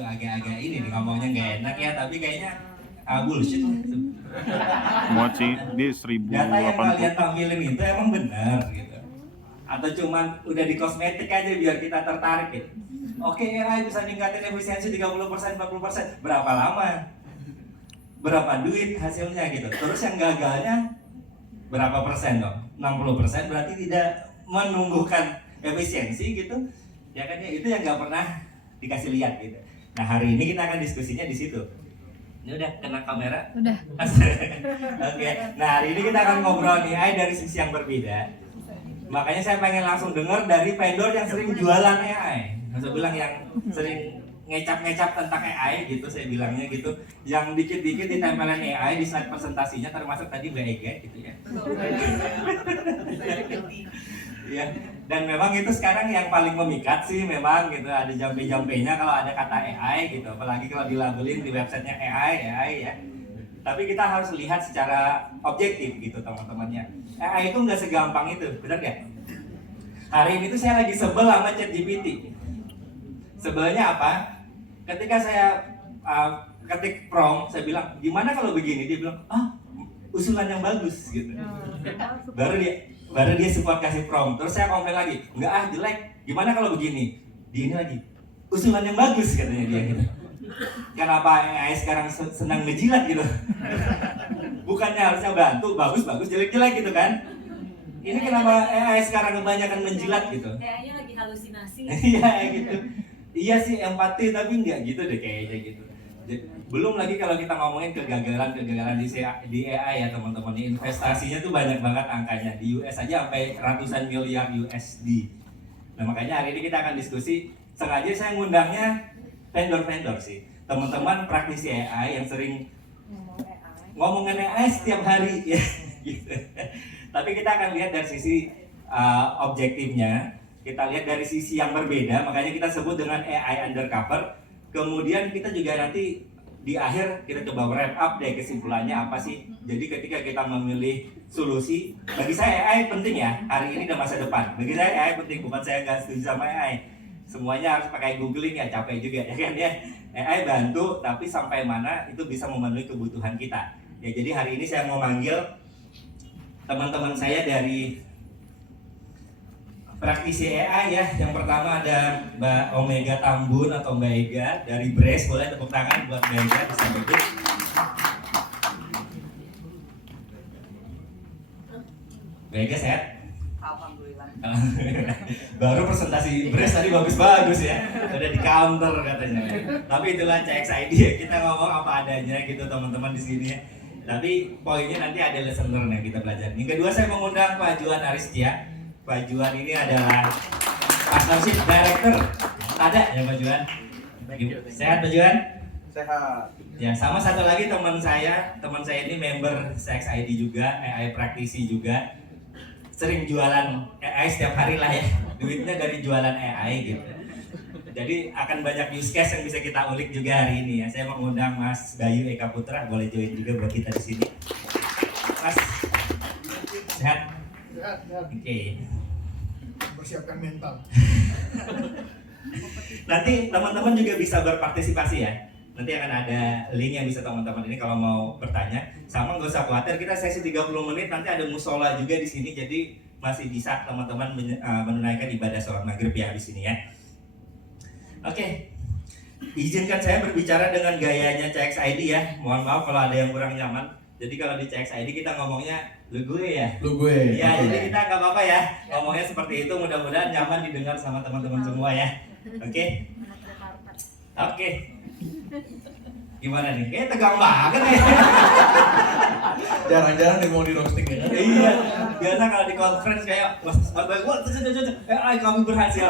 tuh agak-agak ini nih ngomongnya nggak enak ya, tapi kayaknya bullshit lah. Muat sih, dia Data yang kalian 1080. tampilin itu emang benar gitu? Atau cuman udah di kosmetik aja biar kita tertarik gitu? Oke, AI bisa ningkatin efisiensi 30%, 40%. Berapa lama? Berapa duit hasilnya gitu? Terus yang gagalnya berapa persen dong? 60% berarti tidak menumbuhkan efisiensi gitu. Ya kan ya, itu yang nggak pernah dikasih lihat gitu. Nah, hari ini kita akan diskusinya di situ. Ini udah kena kamera? Udah. Oke. Nah, hari ini kita akan ngobrol nih AI dari sisi yang berbeda. Makanya saya pengen langsung dengar dari vendor yang sering jualan AI. Saya bilang yang sering ngecap-ngecap tentang AI gitu, saya bilangnya gitu. Yang dikit-dikit ditempelin AI di slide presentasinya, termasuk tadi Mbak Ega gitu ya. Ya, dan memang itu sekarang yang paling memikat sih memang gitu, ada jampe-jampenya kalau ada kata AI gitu, apalagi kalau dilabelin di websitenya AI ya. Tapi kita harus lihat secara objektif gitu teman-temannya. AI itu nggak segampang itu, benar nggak? Hari ini tuh saya lagi sebel sama ChatGPT. Sebelnya apa? Ketika saya ketik prompt, saya bilang gimana kalau begini, dia bilang usulan yang bagus gitu. Baru dia support kasih prompt. Terus saya komplain lagi, enggak jelek. Gimana kalau begini? Dia ini lagi, usulan yang bagus katanya dia gitu. Kenapa AI sekarang senang ngejilat gitu? Bukannya harusnya bantu, bagus, jelek gitu kan? Ini kenapa AI sekarang kebanyakan menjilat gitu? Kayaknya lagi halusinasi. Iya gitu. Iya sih empati tapi enggak gitu deh kayaknya gitu. Belum lagi kalau kita ngomongin kegagalan di AI ya teman-teman, investasinya tuh banyak banget angkanya, di US aja sampai ratusan miliar USD. Nah makanya hari ini kita akan diskusi, sengaja saya ngundangnya vendor-vendor sih, teman-teman praktisi AI yang sering ngomongin AI setiap hari ya gitu. Tapi kita akan lihat dari sisi objektifnya, kita lihat dari sisi yang berbeda, makanya kita sebut dengan AI undercover. Kemudian kita juga nanti di akhir kita coba wrap up deh kesimpulannya apa sih. Jadi ketika kita memilih solusi, bagi saya AI penting ya, hari ini dan masa depan. Bagi saya AI penting, bukan saya nggak setuju sama AI. Semuanya harus pakai googling ya, capek juga ya kan ya. AI bantu, tapi sampai mana itu bisa memenuhi kebutuhan kita. Ya jadi hari ini saya mau manggil teman-teman saya dari praktisi AI ya. Yang pertama ada Mbak Omega Tambun atau Mbak Ega dari Brace. Boleh tepuk tangan buat Mbak Ega, bisa duduk. Mbak Ega sehat? Alhamdulillah. Baru presentasi Brace tadi bagus-bagus ya. Udah di counter katanya. Tapi itulah CXID ya. Kita ngomong apa adanya gitu teman-teman di sini ya. Tapi poinnya nanti ada lesson learn yang kita belajar. Yang kedua saya mengundang Pak Juan Aristia. Pak Juan ini adalah Partnership Director. Ada ya Pak Juan? Sehat Pak Juan? Sehat. Ya, sama satu lagi teman saya ini member CXID juga, AI praktisi juga. Sering jualan AI setiap hari lah ya. Duitnya dari jualan AI gitu. Jadi akan banyak use case yang bisa kita ulik juga hari ini ya. Saya mengundang Mas Bayu Eka Putra, boleh join juga buat kita di sini. Mas, sehat? Oke. Persiapkan mental. Nanti teman-teman juga bisa berpartisipasi ya. Nanti akan ada link yang bisa teman-teman ini kalau mau bertanya. Sama nggak usah khawatir, kita sesi 30 menit, nanti ada musola juga di sini. Jadi masih bisa teman-teman menunaikan ibadah sholat maghrib ya di sini ya. Oke. Izinkan saya berbicara dengan gayanya CXID ya. Mohon maaf kalau ada yang kurang nyaman. Jadi kalau di CXID kita ngomongnya lu gue ya. Lu gue. Ya, jadi kita nggak apa-apa ya. Ngomongnya seperti itu, mudah-mudahan nyaman didengar sama teman-teman semua ya. Oke? Oke. Gimana nih? Kayaknya tegang banget ya. Jarang-jarang nih mau di roasting ya. Iya. Biasa kalau di conference kayak wah kami berhasil.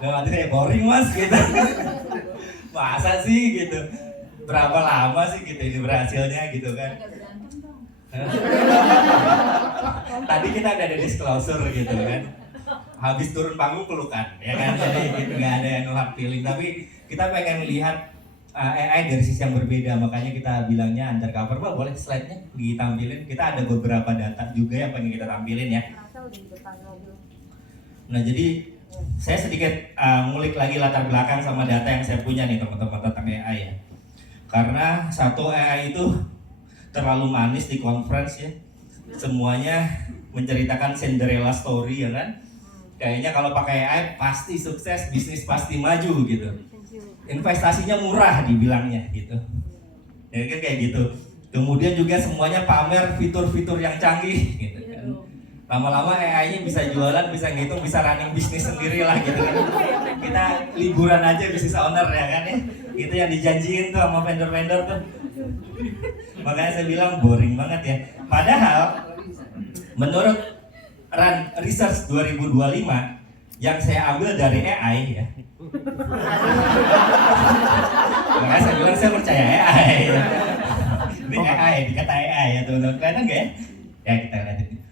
Gak ada boring mas gitu. Masa sih gitu. Berapa lama sih gitu ini berhasilnya gitu kan. Tadi kita udah ada disclosure gitu kan. Habis turun panggung pelukan ya kan. Jadi gitu, gak ada yang no hard feeling. Tapi kita pengen lihat AI dari sisi yang berbeda, makanya kita bilangnya undercover. Pak boleh slide-nya ditampilin. Kita ada beberapa data juga yang pengen kita tampilin ya. Nah jadi saya sedikit ngulik lagi latar belakang sama data yang saya punya nih teman-teman tentang AI ya. Karena satu AI itu terlalu manis di conference ya. Semuanya menceritakan Cinderella story ya kan. Kayaknya kalau pakai AI pasti sukses, bisnis pasti maju gitu. Investasinya murah dibilangnya gitu. Ya kan kayak gitu. Kemudian juga semuanya pamer fitur-fitur yang canggih gitu kan. Lama-lama AI-nya bisa jualan, bisa ngitung, bisa running bisnis sendiri lah gitu kan. Kita liburan aja bisnis owner ya kan ya. Itu yang dijanjiin tuh sama vendor-vendor tuh. Makanya saya bilang boring banget ya. Padahal menurut Run Research 2025 yang saya ambil dari AI ya. Makanya saya bilang saya percaya AI. Ini AI, dikata AI ya teman-teman. Kelihatan nggak ya? Ya kita lihat ini.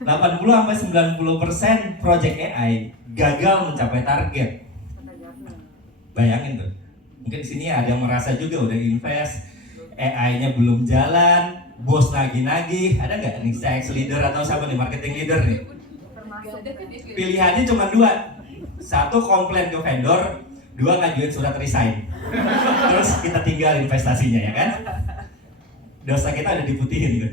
80-90% project AI gagal mencapai target. Bayangin tuh. Mungkin di sini ada yang merasa juga udah invest, AI-nya belum jalan, bos nagih-nagih. Ada nggak nih sales leader atau siapa nih marketing leader nih? Pilihannya cuma dua. Satu komplain ke vendor, dua ngajuin surat resign. Terus kita tinggal investasinya ya kan? Dosa kita udah diputihin tuh.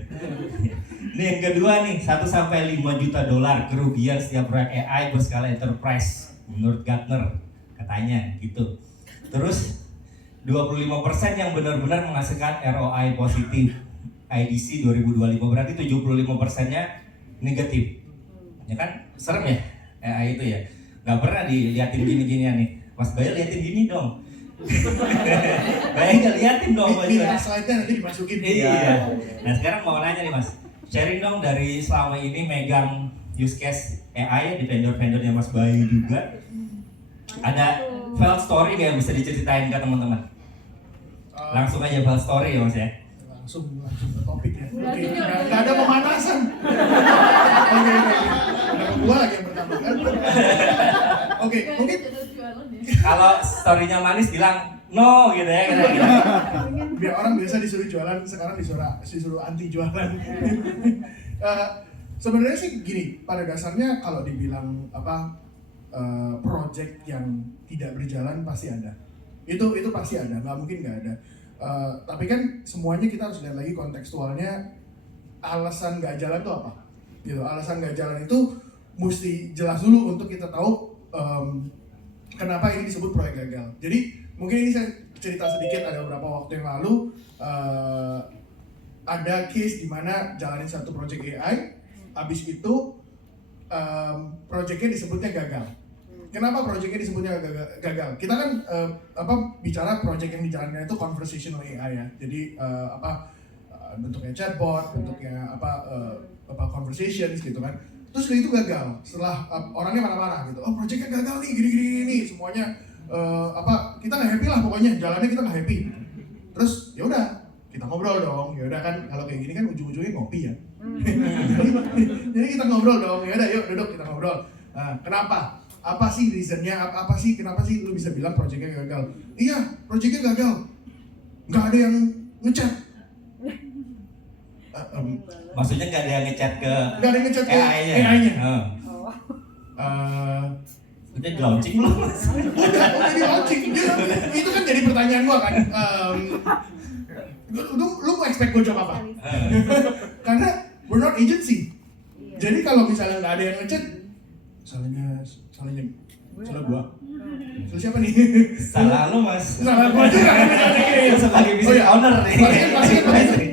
Ini yang kedua nih, 1-5 juta dolar kerugian setiap proyek AI berskala enterprise menurut Gartner katanya gitu. Terus 25% yang benar-benar menghasilkan ROI positif. IDC 2025 berarti 75%-nya negatif. Ya kan? Serem ya AI itu ya. Gak pernah diliatin gini-ginian nih. Mas Bayu liatin gini dong. Bayu gak liatin dong. Ini slide-nya nanti dimasukin. Iya. Nah sekarang mau nanya nih Mas, sharing dong dari selama ini megang use case AI di vendor-vendornya Mas Bayu juga. Ada failed story nggak yang bisa diceritain ke teman-teman? Langsung aja failed story ya Mas ya. Langsung ke topik ya. Oke, nggak ada pemanasan. Oke. Kenapa gua lagi yang pertama kan? Oke, mungkin Kalau story-nya manis bilang no gitu ya gitu. biar orang biasa disuruh jualan, sekarang disuruh anti jualan. Sebenarnya sih gini, pada dasarnya kalau dibilang project yang tidak berjalan pasti ada. Itu pasti ada, nggak mungkin nggak ada. Tapi kan semuanya kita harus lihat lagi kontekstualnya, alasan nggak jalan itu apa? Gitu, alasan nggak jalan itu mesti jelas dulu untuk kita tahu kenapa ini disebut proyek gagal. Jadi mungkin ini saya cerita sedikit, ada beberapa waktu yang lalu ada case di mana jalanin satu project AI, habis itu projectnya disebutnya gagal. Kenapa projectnya disebutnya gagal? Kita kan bicara project yang dijalankan itu conversational AI ya. Jadi bentuknya chatbot, bentuknya conversations gitu kan. Terus itu gagal. Setelah orangnya marah-marah gitu. Oh, projectnya gagal nih, gini semuanya kita nggak happy lah pokoknya. Jalannya kita nggak happy. Terus ya udah, kita ngobrol dong. Ya udah kan kalau kayak gini kan ujung-ujungnya ngopi ya. Jadi kita ngobrol dong. Ya udah, yuk duduk kita ngobrol. Nah, kenapa? Apa sih reasonnya? Apa sih kenapa sih lu bisa bilang projectnya gagal? Iya, projectnya gagal. Nggak ada yang ngechat. Maksudnya nggak ada yang ngechat ke AI-nya. Udah di launching belum Mas? Udah di launching. Itu kan jadi pertanyaan gua kan. Lu mau expect gua jawab apa? Karena we're not agency. Jadi kalau misalnya nggak ada yang ngechat, salahnya gua. Salah siapa nih? Salah lu Mas. Salah gua juga. Sebagai business owner nih. Pasti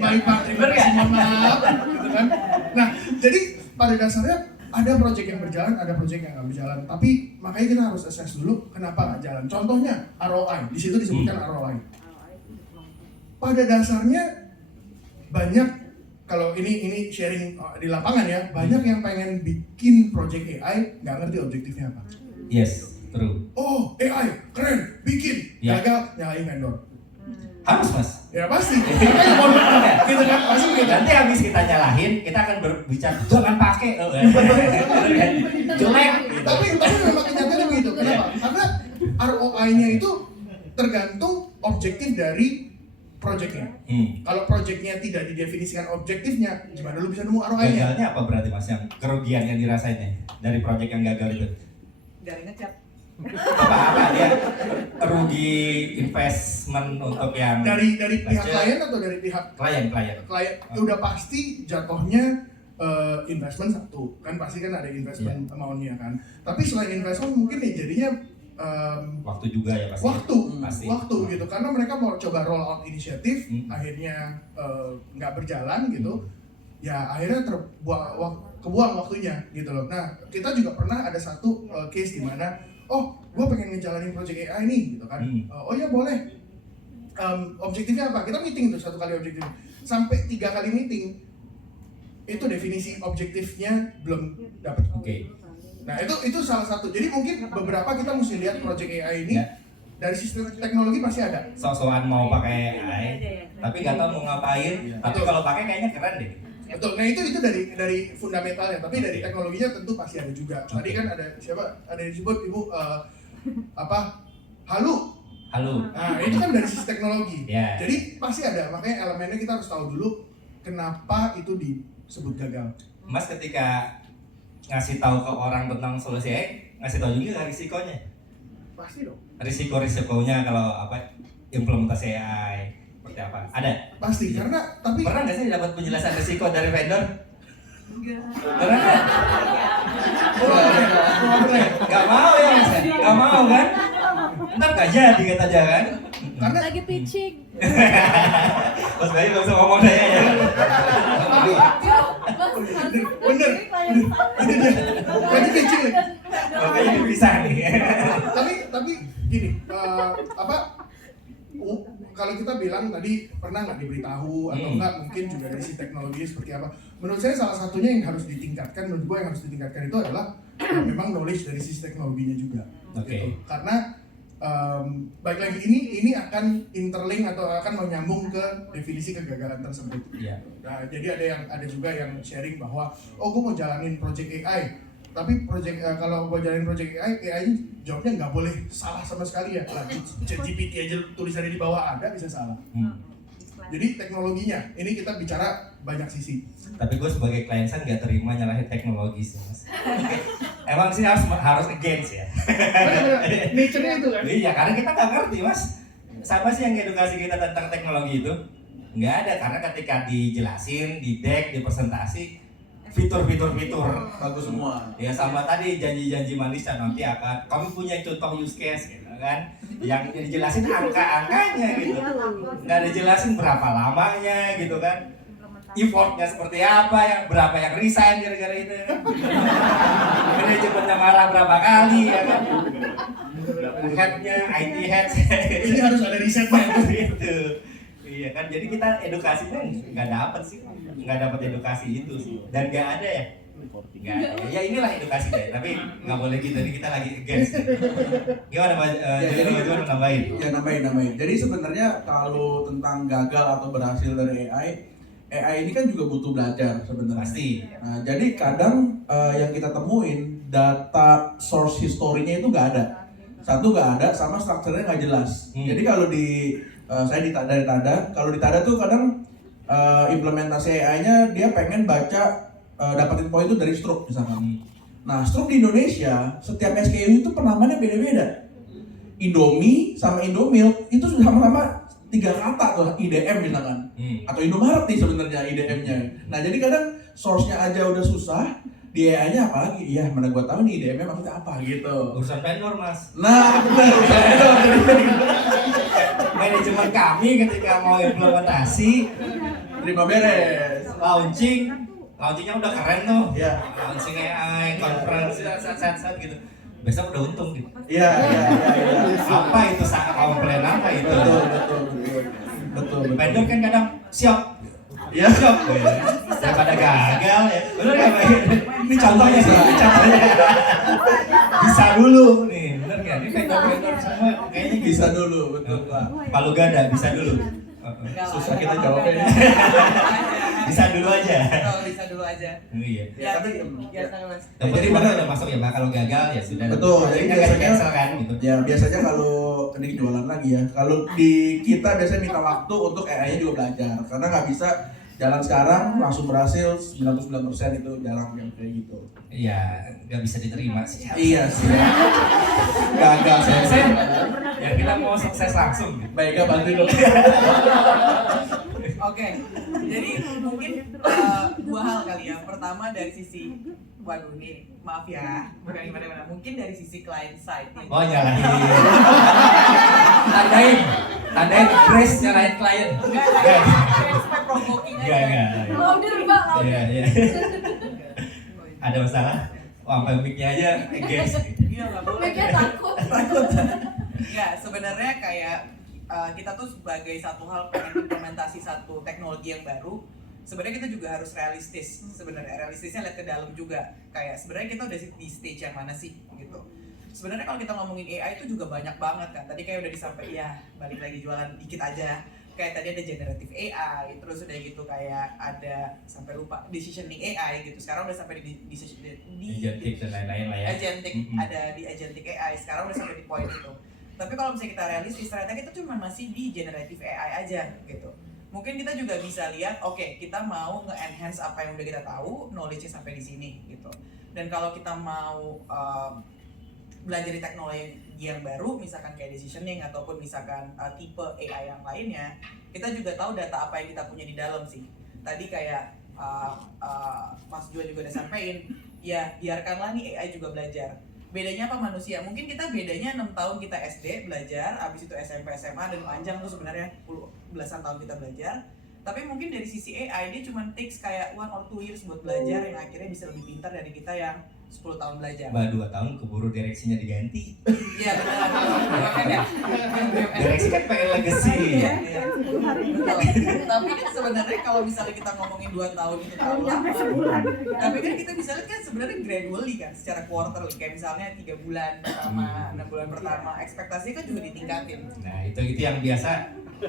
baik Pak, terima kasih, mohon maaf, gitu kan. Nah, jadi pada dasarnya ada project yang berjalan, ada project yang nggak berjalan. Tapi makanya kita harus assess dulu kenapa nggak jalan. Contohnya ROI, di situ disebutkan ROI. Pada dasarnya banyak, kalau ini sharing di lapangan ya, banyak yang pengen bikin project AI nggak ngerti objektifnya apa. Yes, true. Oh, AI keren, bikin, gagal, nyalain vendor. Harus Mas. Ya pasti. Makanya mau gitu kan, pasti gitu. Nanti habis kita nyalahin, kita akan berbicara jangan pakai. Jelek. Tapi memang kenyataannya begitu. Kenapa? Karena ROI-nya itu tergantung objektif dari projectnya. Kalau projectnya tidak didefinisikan objektifnya, gimana lu bisa nemu ROI-nya? Gagalnya apa berarti Mas yang kerugian yang dirasainnya dari project yang gagal itu? Gak ngecat. Apa dia rugi investment untuk yang Dari pihak Budget. klien atau dari pihak klien udah pasti jatuhnya investment satu kan, pasti kan ada investment amount-nya kan, tapi selain investment mungkin nih jadinya waktu juga ya pasti. Pasti. waktu gitu, karena mereka mau coba roll out inisiatif, akhirnya nggak berjalan gitu, ya akhirnya kebuang waktunya gitu loh. Nah kita juga pernah ada satu case di mana gue pengen ngejalanin project AI nih gitu kan, oh ya boleh, objektifnya apa, kita meeting tuh 1 kali objektif sampai 3 kali meeting itu definisi objektifnya belum dapat. Oke. Nah itu salah satu. Jadi mungkin beberapa kita mesti lihat project AI ini dari sistem teknologi pasti ada. Sok-sokan mau pakai AI, tapi nggak tahu mau ngapain. Tapi kalau pakai kayaknya keren deh. Betul. Nah itu dari fundamentalnya, tapi dari teknologinya tentu pasti ada juga. Tadi kan ada ada yang disebut ibu Halu. Nah itu kan dari sisi teknologi. Yeah. Jadi pasti ada. Makanya elemennya kita harus tahu dulu kenapa itu disebut gagal. Mas ketika ngasih tahu ke orang tentang solusi AI, ngasih tahu juga nggak risikonya? Pasti dong. Risikonya kalau implementasi AI seperti apa? Ada? Pasti, karena tapi Pernah nggak sih dapat penjelasan risiko dari vendor? Enggak. Pernah nggak? Nggak mau ya Mas? Nggak mau kan? Ntar nggak jadi kata jangan. karena Lagi pitching. Mas Bayu nggak usah ngomong saya ya. bener lagi pitching lagi. Makanya dipisah nih. tapi gini, kalau kita bilang tadi pernah nggak diberitahu atau enggak, mungkin juga dari si teknologi seperti apa. Menurut saya salah satunya yang harus ditingkatkan, menurut gue yang harus ditingkatkan itu adalah memang knowledge dari sisi teknologinya juga. Oke. Gitu. Karena baik lagi ini akan interlink atau akan menyambung ke definisi kegagalan tersebut. Iya. Nah, jadi ada juga yang sharing bahwa gue mau jalanin project AI, tapi kalau gue jalanin project AI jawabnya nggak boleh salah sama sekali ya. Lah, ChatGPT aja tulisannya di bawah ada bisa salah. Jadi teknologinya ini kita bicara banyak sisi. Tapi gue sebagai klien kan nggak terima nyalahin teknologi sih Mas. Emang sih harus against ya. Nature-nya itu kan. Iya, karena kita nggak ngerti Mas. Siapa sih yang edukasi kita tentang teknologi itu? Nggak ada, karena ketika dijelasin, di deck, di presentasi, fitur bagus semua. Ya sama tadi janji-janji manis dan nanti akan kami punya contoh use case gitu kan, yang dijelasin angka-angkanya gitu, nggak dijelasin berapa lamanya gitu kan, effortnya seperti apa, yang berapa yang resign gara-gara itu, manajemennya marah berapa kali ya kan, headnya IT head Ini harus ada risetnya. gitu. Iya kan, jadi kita edukasinya nggak dapat sih, nggak dapat edukasi itu sih, dan nggak ada ya, nggak ada. Ya inilah edukasi deh, tapi nggak boleh gitu, jadi kita lagi against. Gimana Pak? Jadi gimana nambahin? Ya nambahin. Jadi sebenarnya kalau tentang gagal atau berhasil dari AI ini kan juga butuh belajar sebenarnya. Pasti. Nah, jadi kadang yang kita temuin data source historinya itu nggak ada. Satu nggak ada, sama strukturnya nggak jelas. Jadi kalau saya dari Tada, kalau di Tada tuh kadang implementasi AI-nya dia pengen baca dapatin poin itu dari Stroke misalkan. Nah, Stroke di Indonesia setiap SKU itu penamaannya beda-beda. Indomie sama Indomilk itu sudah sama-sama 3 kata tuh, IDM misalkan. Atau Indomaret nih sebenarnya IDM-nya. Nah, jadi kadang source-nya aja udah susah, di AI-nya apa lagi? Iya, mana gua tahu nih IDM-nya maksudnya apa gitu. Urusan vendor Mas. Nah, benar. Manajemen kami ketika mau implementasi, Terima beres. launchingnya udah keren tuh. Iya. Launching AI, conference, set gitu. Besok udah untung gitu. Iya. Apa itu komplain apa itu? Betul. Vendor kan kadang siap. Iya. Siap. Daripada gagal ya. Bener nggak Pak? Ini contohnya sih, Bisa dulu nih, bener nggak? Ini vendor semua kayaknya Bisa dulu, betul Pak. Palu gada bisa dulu. Susah kita jawabnya. Bisa dulu aja. Bisa dulu aja. Iya. Ya, tapi Biasa Mas. Jadi mana udah masuk ya Pak, kalau gagal ya sudah. Betul, jadi Jadi biasanya- cancel kan gitu. ya biasanya kalau ini jualan lagi ya. Kalau di kita biasanya minta waktu untuk AI-nya juga belajar, karena nggak bisa jalan sekarang langsung berhasil 99% itu jarang yang kayak gitu. Iya, nggak bisa diterima sih. Iya sih. Gagal saya. Ya kita mau sukses langsung. Baiknya bantuin dong. Oke, jadi mungkin dua hal kali ya. Pertama dari sisi, waduh ini maaf ya, bukan gimana-gimana. Mungkin dari sisi client side. Oh nyalahin. Tandain Grace nyalahin klien. Enggak, supaya provoking aja. Enggak. Louder mbak, louder. Iya. Ada masalah? Wah, sampai mic-nya aja guys. Iya nggak boleh. Mereka takut. Enggak, sebenarnya kayak kita tuh sebagai satu hal pengen implementasi satu teknologi yang baru, sebenarnya kita juga harus realistis. Sebenarnya realistisnya lihat ke dalam juga. Kayak sebenarnya kita udah di stage yang mana sih gitu. Sebenarnya kalau kita ngomongin AI itu juga banyak banget kan. Tadi kayak udah disampaikan, ya balik lagi jualan dikit aja. Kayak tadi ada generative AI, terus udah gitu kayak ada sampai lupa decisioning AI gitu. Sekarang udah sampai di Agentic dan lain-lain lah ya. agentic, ada di agentic AI. Sekarang udah sampai di poin itu. Tapi kalau misalnya kita realistis, ternyata kita cuma masih di generative AI aja gitu. Mungkin kita juga bisa lihat, oke, kita mau nge-enhance apa yang udah kita tahu, knowledge-nya sampai di sini gitu. Dan kalau kita mau belajar di teknologi yang baru, misalkan kayak decisioning ataupun misalkan tipe AI yang lainnya, kita juga tahu data apa yang kita punya di dalam sih. Tadi kayak Mas Juan juga udah sampein, ya biarkanlah nih AI juga belajar. Bedanya apa manusia? Mungkin kita bedanya 6 tahun kita SD belajar, abis itu SMP, SMA, dan panjang tuh sebenarnya belasan tahun kita belajar. Tapi mungkin dari sisi AI dia cuma takes kayak 1 or 2 years buat belajar yang akhirnya bisa lebih pintar dari kita yang 10 tahun belajar. 2 tahun keburu direksinya diganti. Iya benar. Makanya Direksi kan pengen legacy. Iya. Betul. Tapi kan sebenarnya kalau misalnya kita ngomongin 2 tahun itu tahun lama, tapi kan kita bisa lihat kan sebenarnya gradually kan, secara quarterly. Kayak misalnya 3 bulan pertama, 6 bulan pertama, ekspektasinya kan juga ditingkatin. Nah itu yang biasa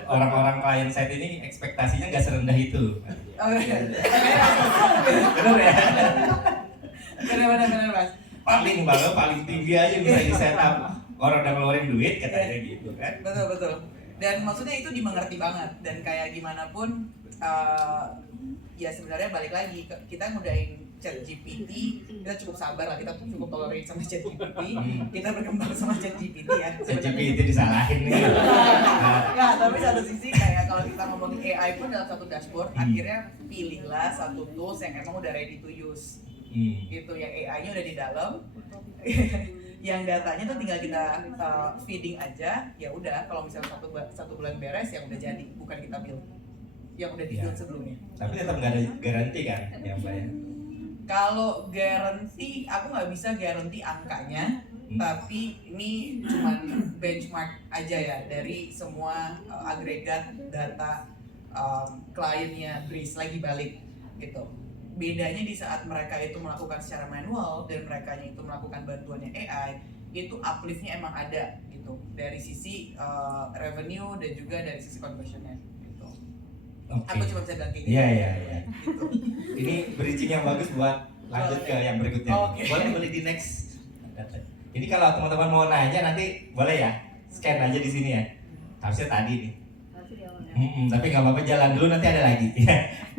orang-orang klien side ini ekspektasinya nggak serendah itu. Oh, iya. Bener ya? Benar Mas. paling tinggi aja bisa di setup. Orang udah ngeluarin duit katanya gitu kan. Betul. Dan maksudnya itu dimengerti banget, dan kayak gimana pun ya sebenarnya balik lagi kita ngudain ChatGPT, kita cukup sabar lah, kita tuh cukup tolerate sama ChatGPT, kita berkembang sama ChatGPT ya. ChatGPT disalahin nih. Nah, tapi satu sisi kayak kalau kita ngomongin AI pun dalam satu dashboard, akhirnya pilihlah satu tools yang emang udah ready to use. Gitu, yang AI-nya udah di dalam. Yang datanya tuh tinggal kita feeding aja, ya udah kalau misalnya satu bulan beres yang udah jadi, bukan kita build yang udah di build sebelumnya. Tapi tetap nggak ada garansi kan yang bayar. Kalau garansi, aku nggak bisa garansi angkanya, tapi ini cuma benchmark aja ya dari semua agregat data kliennya Breeze lagi balik gitu. Bedanya di saat mereka itu melakukan secara manual dan mereka itu melakukan bantuannya AI, itu upliftnya emang ada gitu dari sisi revenue dan juga dari sisi conversionnya gitu. Okay. Aku cuma bisa bilang kayak gitu. Iya. Gitu. Ini bridging yang bagus buat lanjut ke yang berikutnya. Oke. Boleh di next. Ini kalau teman-teman mau nanya nanti boleh ya scan aja di sini ya. Harusnya tadi nih. Tapi nggak apa-apa, jalan dulu nanti ada lagi.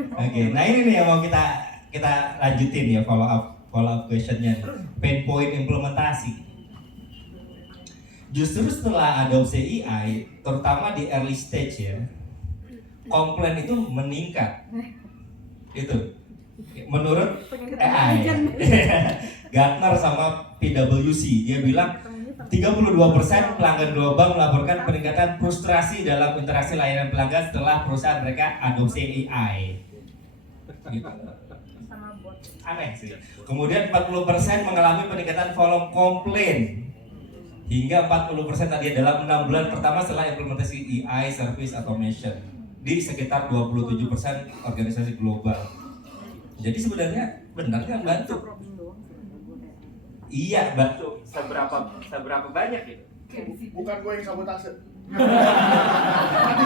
Oke. Nah ini nih yang mau kita lanjutin ya, follow up questionnya. Pain point implementasi. Justru setelah adopsi AI, terutama di early stage ya, komplain itu meningkat. Itu menurut AI. Gartner sama PwC, dia bilang 32% pelanggan global melaporkan peningkatan frustrasi dalam interaksi layanan pelanggan setelah perusahaan mereka adopsi AI. Gitu. Aneh sih. Kemudian 40% mengalami peningkatan volume komplain hingga 40% tadi dalam 6 bulan pertama setelah implementasi AI service automation di sekitar 27% organisasi global. Jadi sebenarnya benar nggak bantu? Iya, bantu. Seberapa banyak itu? Bukan gue yang sabotase.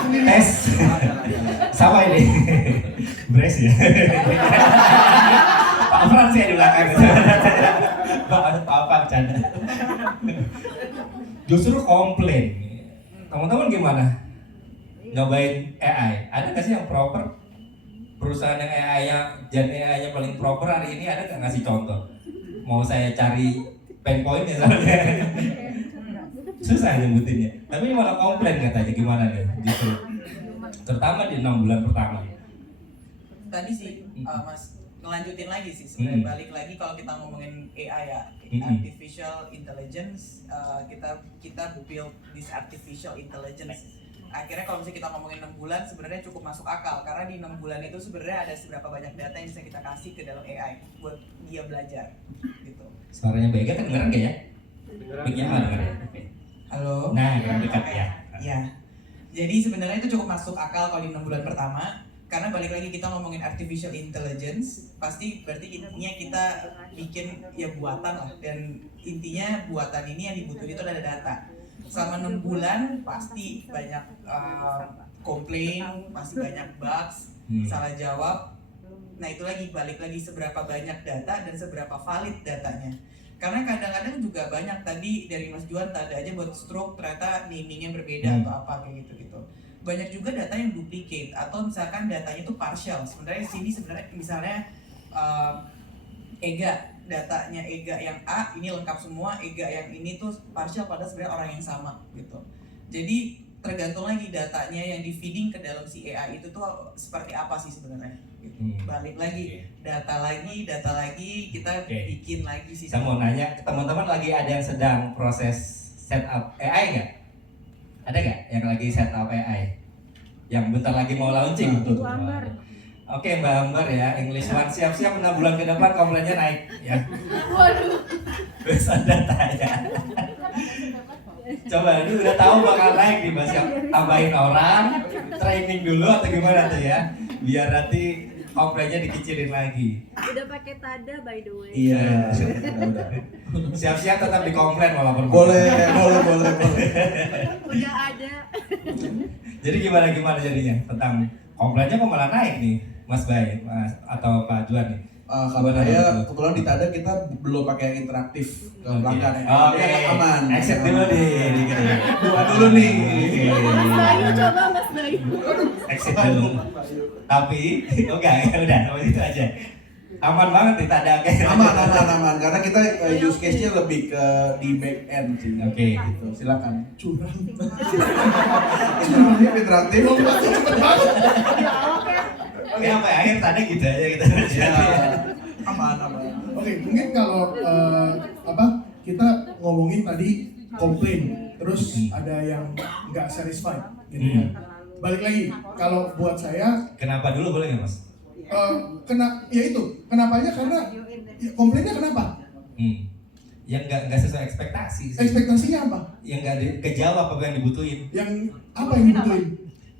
Tes. Sama ini. Brace ya. Pak Frans ya di belakang. Pak bercanda. Justru komplain. Teman-teman gimana? Nyobain AI, ada nggak sih yang proper? perusahaan yang AI-nya paling proper hari ini ada nggak ngasih contoh? Mau saya cari pain point-nya soalnya. Susah nyebutinnya. Tapi malah komplain katanya gimana nih justru. Terutama di 6 bulan pertama. Tadi sih Mas ngelanjutin lagi sih sebenarnya balik lagi kalau kita ngomongin AI ya, artificial intelligence, kita build this artificial intelligence. Akhirnya kalau misalnya kita ngomongin 6 bulan sebenarnya cukup masuk akal karena di 6 bulan itu sebenarnya ada seberapa banyak data yang bisa kita kasih ke dalam AI buat dia belajar gitu. Suaranya Bega kedengeran nggak ya? Mic-nya nggak denger ya? Oke. Halo. Nah, yang dekat ya. Ya. Jadi sebenarnya itu cukup masuk akal kalau di 6 bulan pertama. Karena balik lagi kita ngomongin artificial intelligence, pasti berarti intinya kita bikin ya buatan lah. Dan intinya buatan ini yang dibutuhin itu ada data. Selama 6 bulan pasti banyak komplain, pasti banyak bugs, salah jawab. Nah itu lagi balik lagi seberapa banyak data dan seberapa valid datanya. Karena kadang-kadang juga banyak tadi dari Mas Juan tadi aja buat stroke ternyata namingnya berbeda atau apa kayak gitu-gitu. Banyak juga data yang duplicate atau misalkan datanya itu partial. Sebenarnya sini sebenarnya misalnya EGA, datanya EGA yang A ini lengkap semua, EGA yang ini tuh partial padahal sebenarnya orang yang sama gitu. Jadi tergantung lagi datanya yang di feeding ke dalam si AI itu tuh seperti apa sih sebenarnya. Gitu. Balik lagi data lagi kita bikin lagi sih. Saya mau nanya, teman-teman lagi ada yang sedang proses setup AI nggak? Ada nggak yang lagi setup AI? Yang bentar lagi mau launching? Oke Mbak Ambar ya, English One siap-siap 6 bulan ke depan komplainnya naik ya. Waduh. Bisa data ya. Coba ini udah tahu bakal naik nih Mas, tambahin orang, training dulu atau gimana tuh ya? Biar nanti komplainnya dikecilin lagi. Udah pakai tada by the way. Iya, udah. Siap-siap tetap dikomplain walaupun Boleh. Udah ada. Jadi gimana jadinya tentang komplainnya kok malah naik nih Mas Bay, Mas atau Pak Juan nih? Kalau saya kebetulan di Tada kita belum pakai yang interaktif ke pelanggan ya. Oke. Aman. Accept dulu nih gitu ya. Dua dulu nih. Mas Bayu coba Mas Bayu. Exit dulu. Tapi enggak ya udah sama itu aja. Aman banget nih Tada kayak. Aman karena kita use case-nya lebih ke di back end sih. Oke. Gitu. Silakan. Curang. Interaktif. Cepet banget. Ya awak ya. Oke sampai akhir Tada gitu aja kita. Aman. Oke, mungkin kalau kita ngomongin tadi komplain, terus ada yang nggak satisfied, gitu kan. Balik lagi, kalau buat saya, Kenapa dulu boleh nggak Mas? kenapanya karena ya, komplainnya kenapa? Yang nggak sesuai ekspektasi sih. Ekspektasinya apa? Yang nggak kejawab apa yang dibutuhin. Yang apa yang dibutuhin?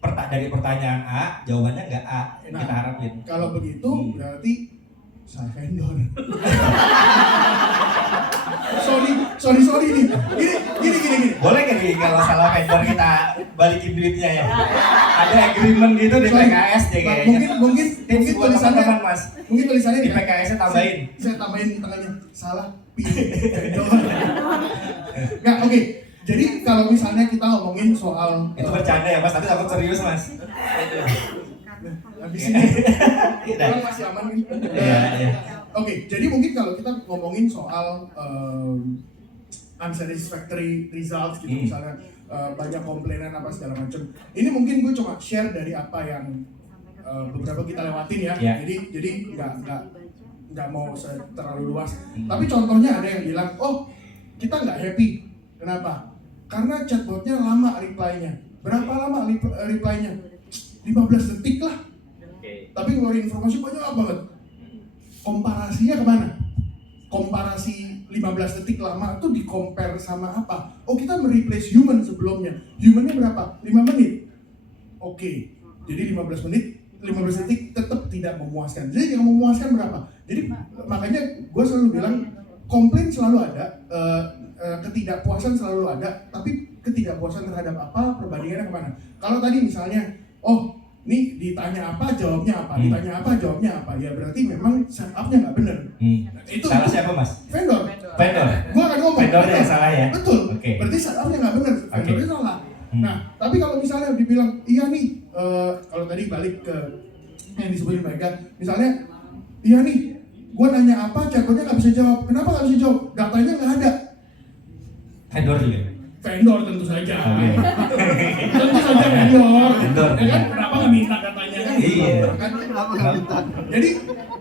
Dari pertanyaan A, jawabannya nggak A yang Nah, kita harapin. Kalau begitu berarti saya vendor. sorry nih. Gini. Boleh nggak nih kalau salah vendor kita balikin duitnya ya? Ada agreement gitu di Sorry. PKS deh kayaknya. Mungkin Tips buat tulisannya teman-teman Mas. Mungkin tulisannya Di PKS-nya tambahin. Saya tambahin di tengahnya. Salah pilih vendor. Nggak, oke. Jadi kalau misalnya kita ngomongin soal Itu bercanda ya Mas, tapi takut serius Mas. habis ini Iya. orang masih aman nih. Iya. Oke, jadi mungkin kalau kita ngomongin soal unsatisfactory results gitu, misalnya banyak komplainan apa segala macam. Ini mungkin gue cuma share dari apa yang beberapa kita lewatin ya. Yeah. Jadi nggak mau terlalu luas. Tapi contohnya ada yang bilang, oh kita nggak happy. Kenapa? Karena chatbotnya lama reply-nya. Berapa lama reply-nya? 15 detik lah. Tapi ngeluarin informasi banyak banget. Komparasinya kemana? Komparasi 15 detik lama itu di-compare sama apa? Oh kita mereplace human sebelumnya. Humannya berapa? 5 menit. Oke, jadi 15 detik tetap tidak memuaskan. Jadi yang memuaskan berapa? Jadi makanya gue selalu bilang komplain selalu ada, ketidakpuasan selalu ada, tapi ketidakpuasan terhadap apa, perbandingannya kemana? Kalau tadi misalnya, oh nih ditanya apa, jawabnya apa, ditanya apa, jawabnya apa, ya berarti memang setupnya nggak bener. Itu Salah siapa Mas? vendor. Gua akan ngomong. Vendornya yang salah ya? Betul. Oke. Berarti setupnya nggak bener, vendornya salah. Nah, tapi kalau misalnya dibilang iya nih, kalau tadi balik ke yang disebutin mereka. Misalnya, iya nih, gue nanya apa, chatbotnya nggak bisa jawab. Kenapa nggak bisa jawab? Datanya nggak ada. Vendor juga. Vendor tentu saja. Oke. Tentu saja vendor. Vendor. Ya kan? Kenapa nggak minta katanya kan? Iya. Kan? Jadi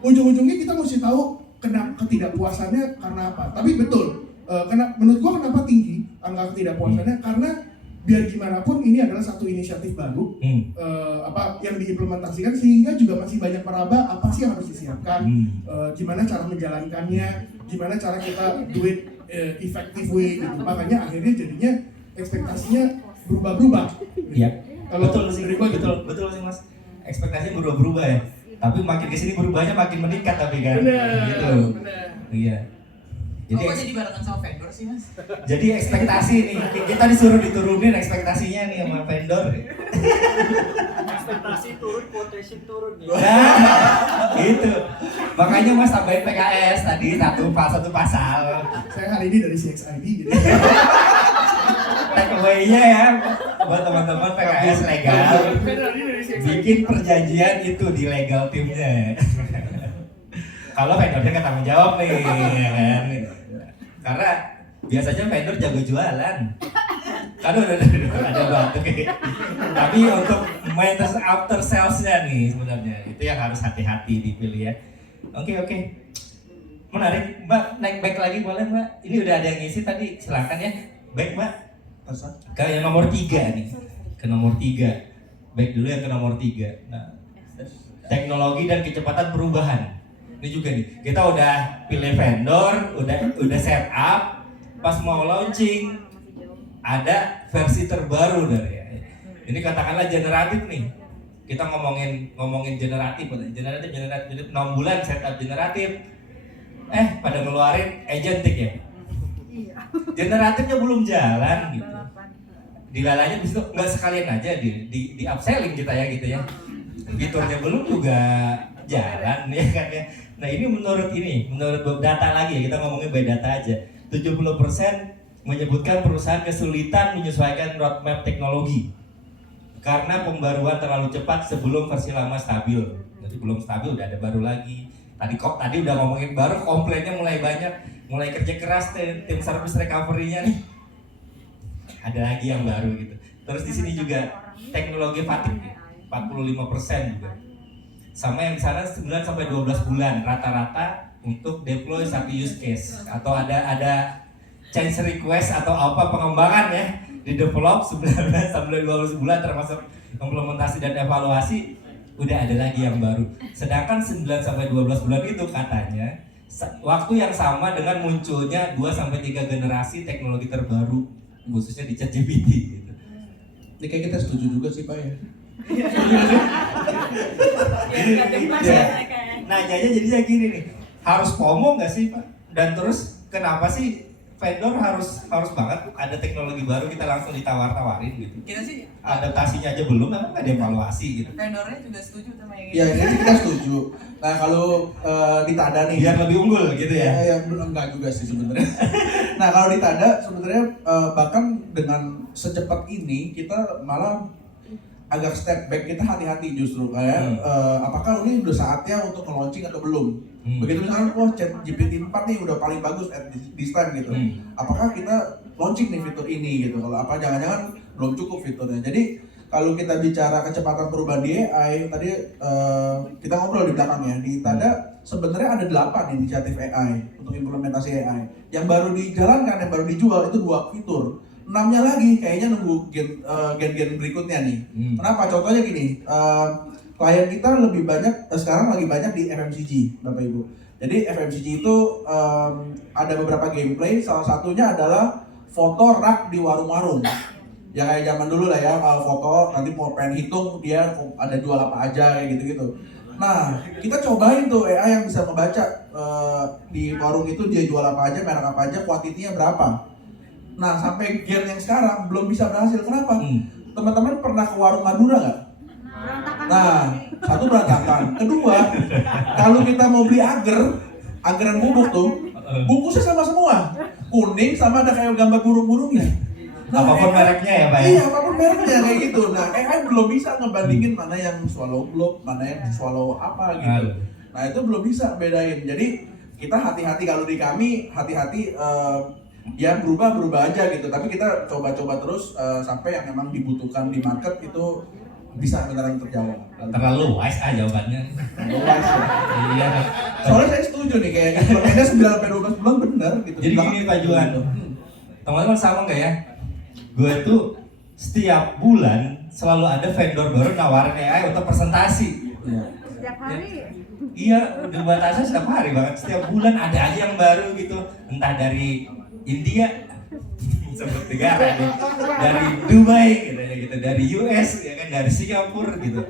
ujung-ujungnya kita mesti tahu ketidakpuasannya karena apa. Tapi betul, menurut gua kenapa tinggi angka ketidakpuasannya? Karena biar gimana pun ini adalah satu inisiatif baru yang diimplementasikan, sehingga juga masih banyak meraba apa sih yang harus disiapkan, gimana cara menjalankannya, gimana cara kita do it effective way gitu. Makanya akhirnya jadinya ekspektasinya berubah-berubah. Iya. Kalau Betul sih, dari gua gitu. betul sih Mas. Ekspektasinya berubah-berubah ya. Tapi makin kesini berubahnya makin meningkat tapi kan. Gitu. Iya. Jadi Kok jadi barengan sama vendor sih mas? jadi ekspektasi nih, kita disuruh diturunin ekspektasinya nih sama vendor. Ekspektasi turun, potensi turun nih. Nah, gitu. Makanya Mas tambahin PKS tadi satu pasal. Saya hari ini dari CXID jadi Take away-nya ya buat teman-teman PKS legal. Bikin perjanjian itu di legal timnya. Kalau vendornya nggak tanggung jawab nih, ya kan? Karena biasanya vendor jago jualan. Kan udah ada batu. Tapi untuk maintenance after sales-nya nih sebenarnya itu yang harus hati-hati dipilih ya. Oke. Menarik, Mbak. Naik back lagi boleh Mbak? Ini udah ada yang ngisi tadi, silakan ya. Baik Mbak. Ke yang nomor 3 nih. Ke nomor 3. Baik dulu yang ke nomor 3. Nah, teknologi dan kecepatan perubahan. Ini juga nih, kita udah pilih vendor, udah set up, pas mau launching ada versi terbaru dari ya. Ini katakanlah generatif nih. Kita ngomongin generatif 6 bulan setup generatif. Pada ngeluarin agentic ya. Generatifnya belum jalan gitu. Dilalanya bis itu nggak sekalian aja di upselling kita ya gitu ya. Fiturnya belum juga jalan ya kan ya. Nah ini menurut data lagi ya, kita ngomongin by data aja. 70% menyebutkan perusahaan kesulitan menyesuaikan roadmap teknologi karena pembaruan terlalu cepat sebelum versi lama stabil. Jadi belum stabil udah ada baru lagi. Tadi udah ngomongin baru, komplainnya mulai banyak, mulai kerja keras tim service recovery-nya nih. Ada lagi yang baru gitu. Terus di sini juga teknologi fatigue 45% juga. Sama yang di sana 9 sampai 12 bulan rata-rata untuk deploy satu use case atau ada change request atau apa pengembangan ya di develop 9 sampai 12 bulan termasuk implementasi dan evaluasi udah ada lagi yang baru. Sedangkan 9 sampai 12 bulan itu katanya waktu yang sama dengan munculnya 2 sampai 3 generasi teknologi terbaru khususnya di ChatGPT gitu. Ini kayak kita setuju juga sih Pak ya. Nanyanya jadinya gini nih, harus FOMO nggak sih Pak? Dan terus kenapa sih vendor harus banget ada teknologi baru kita langsung ditawar-tawarin gitu? Kita sih Adaptasinya aja belum, memang nggak ada evaluasi gitu. vendornya juga setuju sama yang Ya ini kita setuju. Nah kalau di Tada nih, Biar lebih unggul gitu ya. ya belum enggak juga sih sebenarnya. Nah kalau di Tada sebenarnya bahkan dengan secepat ini kita malah agak step back, kita hati-hati justru kayak apakah ini udah saatnya untuk launching atau belum. Begitu misalkan ChatGPT 4 nih udah paling bagus at this time gitu. Apakah kita launching nih fitur ini gitu. Kalau apa jangan-jangan belum cukup fiturnya. Jadi kalau kita bicara kecepatan perubahan di AI tadi kita ngobrol di belakang ya. Di Tada sebenarnya ada 8 inisiatif AI untuk implementasi AI. Yang baru dijalankan, yang baru dijual itu 2 fitur. 6-nya lagi kayaknya nunggu gen berikutnya nih. Kenapa? Contohnya gini, klien kita lebih banyak sekarang lagi banyak di FMCG, Bapak Ibu. Jadi FMCG itu ada beberapa gameplay, salah satunya adalah foto rak di warung-warung. Ya kayak zaman dulu lah ya, foto nanti mau pengen hitung dia ada jual apa aja kayak gitu-gitu. Nah, kita cobain tuh AI yang bisa membaca di warung itu dia jual apa aja, merek apa aja, kuantitinya berapa. Nah, sampai gen yang sekarang belum bisa berhasil. Kenapa? Teman-teman pernah ke warung Madura nggak? Nah, satu berantakan. Kedua, kalau kita mau beli ageran bubuk tuh, bungkusnya sama semua. Kuning sama ada kayak gambar burung-burungnya. Apapun mereknya ya Pak ya? Iya, apapun mereknya kayak gitu. Nah, AI belum bisa ngebandingin mana yang swallow globe, mana yang swallow apa gitu. Aduh. Nah, itu belum bisa bedain. Jadi kita hati-hati, kalau di kami hati-hati, ya berubah aja gitu. Tapi kita coba-coba terus sampai yang memang dibutuhkan di market itu bisa beneran terjawab. Terlalu wise jawabannya. Luas ya. Iya. Soalnya saya setuju nih, kayak implementasinya 9-12 bulan bener gitu. Jadi gini Pak Juan, teman-teman sama nggak ya? Gue tuh setiap bulan selalu ada vendor baru nawarin AI untuk presentasi. Iya. Setiap hari. Iya, udah batasnya setiap hari banget. Setiap bulan ada aja yang baru gitu. Entah dari India, sebut negara nih, dari Dubai gitu, dari US ya kan, dari Singapura gitu.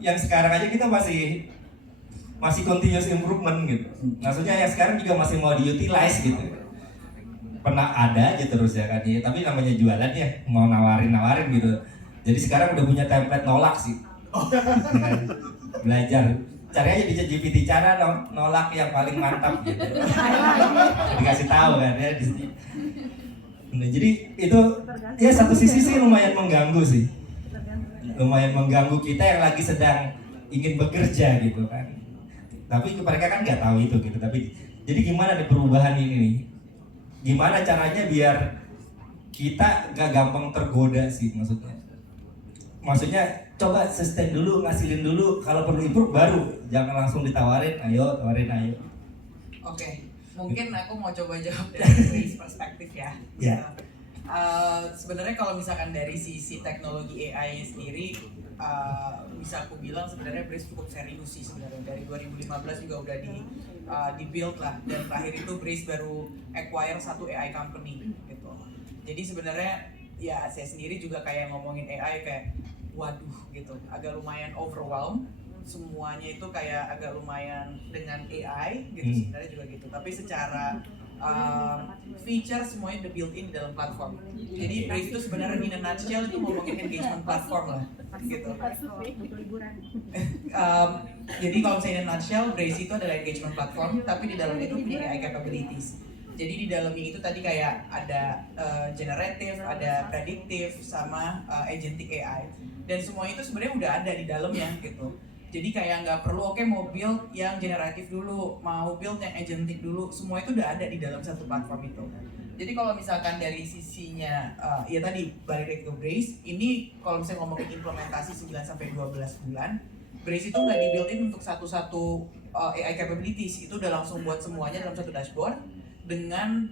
Yang sekarang aja kita masih continuous improvement gitu. Maksudnya yang sekarang juga masih mau diutilize gitu. Pernah ada aja terus ya kan, ya, tapi namanya jualan ya, mau nawarin gitu. Jadi sekarang udah punya template nolak sih. Ya kan? Belajar. Cari aja di ChatGPT cara nolak yang paling mantap gitu. Dikasih tahu kan ya di sini. Nah, jadi itu ya satu sisi sih lumayan mengganggu sih. Lumayan mengganggu kita yang lagi sedang ingin bekerja gitu kan. Tapi mereka kan nggak tahu itu gitu. Tapi jadi gimana nih perubahan ini nih? Gimana caranya biar kita nggak gampang tergoda sih maksudnya? Maksudnya coba sustain dulu, ngasilin dulu, kalau perlu improve baru, jangan langsung ditawarin, tawarin ayo. Oke, mungkin aku mau coba jawab dari Grace perspektif ya. Ya. Sebenarnya kalau misalkan dari sisi teknologi AI sendiri, bisa aku bilang sebenarnya Brace cukup serius sih sebenarnya. Dari 2015 juga udah di build lah, dan terakhir itu Brace baru acquire satu AI company gitu. Jadi sebenarnya ya saya sendiri juga kayak ngomongin AI kayak waduh gitu, agak lumayan overwhelmed. Semuanya itu kayak agak lumayan dengan AI gitu sebenarnya juga gitu. Tapi secara feature semuanya udah built in di dalam platform. Jadi Brace itu sebenarnya in a nutshell itu ngomongin engagement platform lah gitu. Jadi kalau misalnya in a nutshell, Brace itu adalah engagement platform, tapi di dalamnya itu punya AI capabilities. Jadi di dalamnya itu tadi kayak ada generative, ada predictive, sama agentic AI. Dan semua itu sebenarnya udah ada di dalamnya gitu. Jadi kayak nggak perlu mau build yang generatif dulu, mau build yang agentic dulu, semua itu udah ada di dalam satu platform itu. Jadi kalau misalkan dari sisinya, ya tadi balik lagi ke Brace, ini kalau misalnya ngomongin implementasi 9-12 bulan, Brace itu nggak di-build-in untuk satu-satu AI capabilities, itu udah langsung buat semuanya dalam satu dashboard, dengan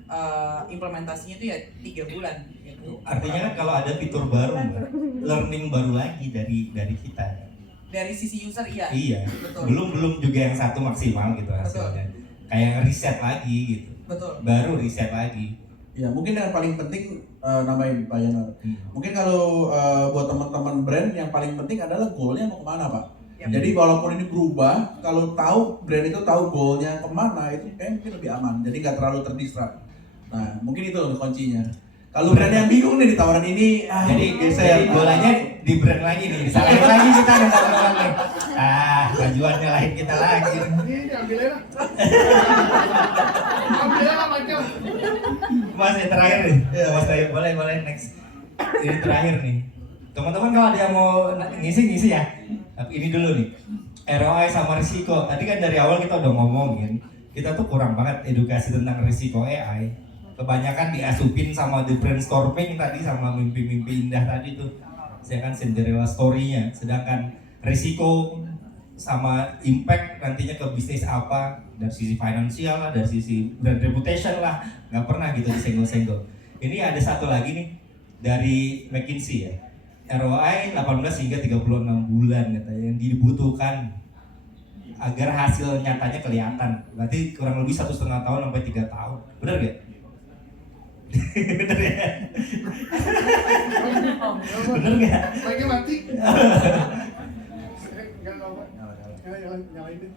implementasinya itu ya 3 bulan gitu. Artinya kan kalau ada fitur baru, learning baru lagi dari kita. Dari sisi user iya. Iya. Betul. Belum juga yang satu maksimal gitu hasilnya. Kayak riset lagi gitu. Betul. Baru riset lagi. Ya mungkin yang paling penting nambahin Pak Yanar. Mungkin kalau buat teman-teman brand yang paling penting adalah goalnya mau kemana Pak. Yep. Jadi walaupun ini berubah, kalau tahu brand itu tahu goalnya kemana itu kayak mungkin lebih aman. Jadi nggak terlalu terdistrak. Nah mungkin itu kuncinya. Kalau brand yang bingung nih di tawaran ini, Jadi bolanya di brand lagi nih, disalahin lagi kita nih teman-teman nih. Tujuan nyalahin kita lagi. Ini ambilnya lah. Ambilnya lah Michael. Mas yang terakhir nih, Mas Bayu boleh next. Ini terakhir nih. Teman-teman kalau ada yang mau ngisi ya. Tapi ini dulu nih, ROI sama risiko. Tadi kan dari awal kita udah ngomongin, kita tuh kurang banget edukasi tentang risiko AI. Kebanyakan diasupin sama the brainstorming tadi, sama mimpi-mimpi indah tadi tuh. Saya kan Cinderella story-nya. Sedangkan risiko sama impact nantinya ke bisnis apa, dari sisi finansial lah, dari sisi brand reputation lah, nggak pernah gitu disenggol-senggol. Ini ada satu lagi nih dari McKinsey ya, ROI 18 hingga 36 bulan katanya yang dibutuhkan agar hasil nyatanya kelihatan. Berarti kurang lebih 1,5 tahun sampai 3 tahun. Benar gak? Bener ya? Bener gak? Michael mati. Enggak apa. Nyalain deh.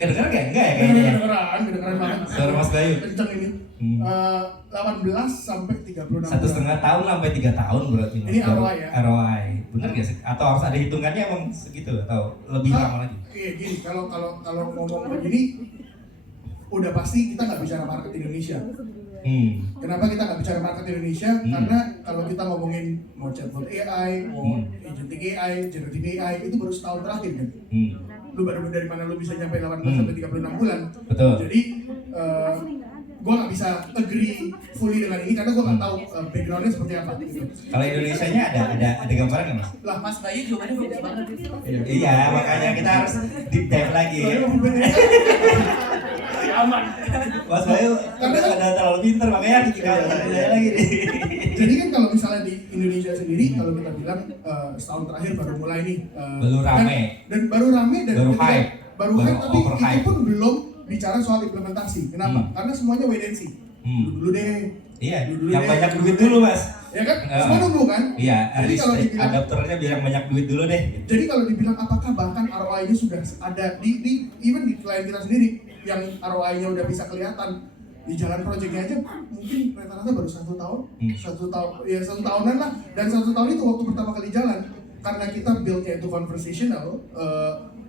Kedengeran gak? Enggak ya kayaknya. Kedengeran banget. Suara Mas Bayu. Kenceng ini. 18 sampai 36 1,5 tahun sampai 3 tahun berarti. Ini ROI ya? ROI. Bener gak sih? Atau harus ada hitungannya emang segitu atau lebih lama lagi? Gini, kalau ngomong begini, udah pasti kita nggak bicara market Indonesia. Kenapa kita nggak bicara market Indonesia? Karena kalau kita ngomongin mau chatbot AI, mau agentic AI, generative AI, itu baru setahun terakhir kan. Lu baru dari mana lu bisa nyampe 18 sampai 36 bulan. Betul. Jadi gue nggak bisa agree fully dengan ini karena gue nggak tahu backgroundnya seperti apa. Gitu. Kalau Indonesianya ada gambaran nggak mas? Lah, Mas Bayu jawabannya bagus banget. Iya, makanya kita harus deep dive lagi. Mas Bayu udah terlalu pinter, makanya kita tanya lagi nih. Jadi kan kalau misalnya di Indonesia sendiri, kalau kita bilang setahun terakhir baru mulai nih. Baru rame. Dan baru rame dan Baru ketika- hype. Baru Baru hype, tapi overhype. itu pun belum bicara soal implementasi. Kenapa? Karena semuanya wait and see. Dulu deh. Iya, Dulu yang deh. banyak duit dulu mas. Ya kan? Nah. Semua nunggu kan? Iya, Jadi kalau dibilang adapternya bilang banyak duit dulu deh. Jadi kalau dibilang apakah bahkan ROI-nya sudah ada di even di klien kita sendiri yang ROI-nya udah bisa kelihatan di jalan proyeknya aja mungkin rata-rata baru 1 tahun, 1 tahunan lah, dan 1 tahun itu waktu pertama kali jalan karena kita build-nya itu conversational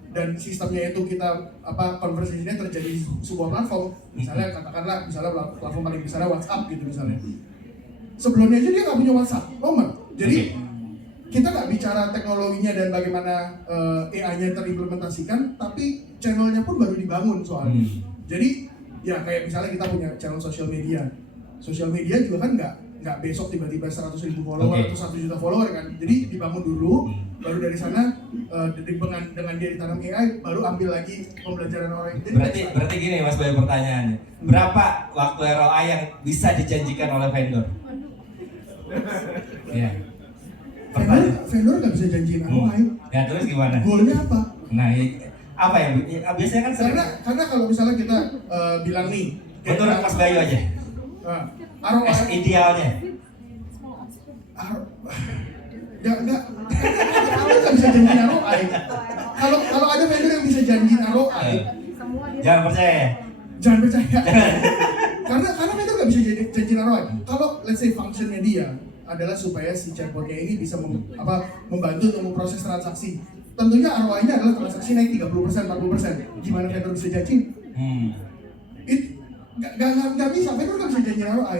dan sistemnya itu kita conversation-nya terjadi di sebuah platform, misalnya katakanlah platform paling besar WhatsApp gitu misalnya. Sebelumnya aja dia nggak punya WhatsApp, jadi kita nggak bicara teknologinya dan bagaimana AI-nya terimplementasikan, tapi channelnya pun baru dibangun soalnya. Jadi ya kayak misalnya kita punya channel sosial media juga kan nggak besok tiba-tiba 100.000 follower atau 1 juta follower kan. Jadi dibangun dulu, baru dari sana dengan dia ditanam AI, baru ambil lagi pembelajaran orang. Jadi Berarti gini mas Bayu pertanyaannya, berapa waktu ROI yang bisa dijanjikan oleh vendor? Iya. vendor nggak bisa janjiin ROI. Ya terus gimana? Goalnya apa? Nah, apa yang biasanya kan sering Karena kalau misalnya kita bilang nih, menurut Mas Bayu aja, ROI idealnya. nggak bisa janjiin ROI. Kalau ada vendor yang bisa janjiin ROI, Jangan percaya. jangan percaya. karena vendor nggak bisa janjiin ROI. Kalau let's say functionnya dia adalah supaya si chatbotnya ini bisa membantu untuk memproses transaksi. Tentunya ROI-nya adalah transaksi naik 30%, 40%. Gimana vendor bisa janji? Nggak bisa, vendor nggak bisa janji ROI.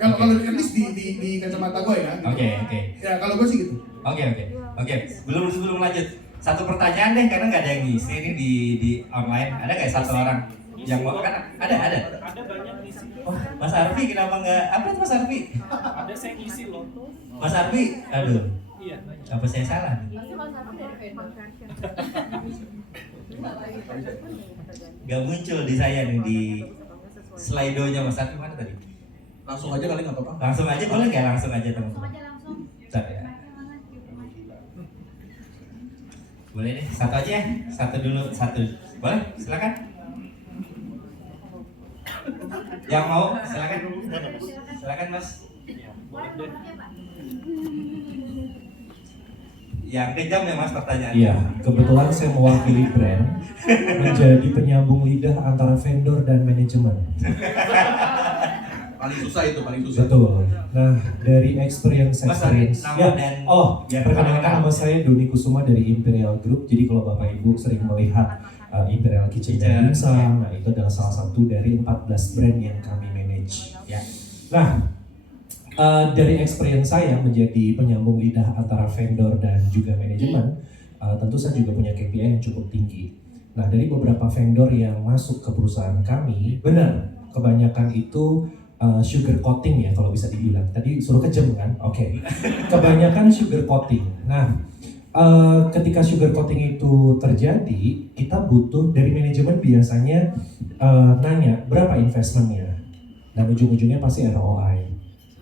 Kalau at least di kacamata gue ya. Oke. Ya kalau gue sih gitu. Oke. Sebelum lanjut, satu pertanyaan deh karena nggak ada yang ngisi ini di online. Ada nggak satu orang yang mau kan? Ada. Ada banyak ngisi. Oh, Mas Arfi kenapa nggak? Apa itu Mas Arfi? Ada saya ngisi loh. Mas Arfi, aduh. Iya, banyak. Apa saya salah? Gak muncul di saya nih di Slido-nya Mas Arfi mana tadi? Langsung aja kali nggak apa-apa. Langsung aja boleh nggak? Langsung aja teman-teman. Bentar ya. Boleh deh, satu aja ya. Satu. Boleh? Silakan. Yang mau silakan. Silakan Mas. Boleh deh. Yang kejam ya Mas pertanyaan. Iya, kebetulan saya mewakili brand menjadi penyambung lidah antara vendor dan manajemen. Paling susah. Betul. Nah, dari experience. Mas Arif, nama Ya, dan ya perkenalkan nama saya Doni Kusuma dari Imperial Group. Jadi kalau Bapak Ibu sering melihat Imperial Kitchen dan Dimsum, nah itu adalah salah satu dari 14 brand yang kami manage. Ya. Nah, dari experience saya menjadi penyambung lidah antara vendor dan juga manajemen, tentu saya juga punya KPI yang cukup tinggi. Nah, dari beberapa vendor yang masuk ke perusahaan kami, benar, kebanyakan itu sugar coating ya kalau bisa dibilang. Tadi suruh kejem kan? Oke. Kebanyakan sugar coating. Nah, ketika sugar coating itu terjadi, kita butuh dari manajemen biasanya nanya berapa investmentnya, dan ujung-ujungnya pasti ROI.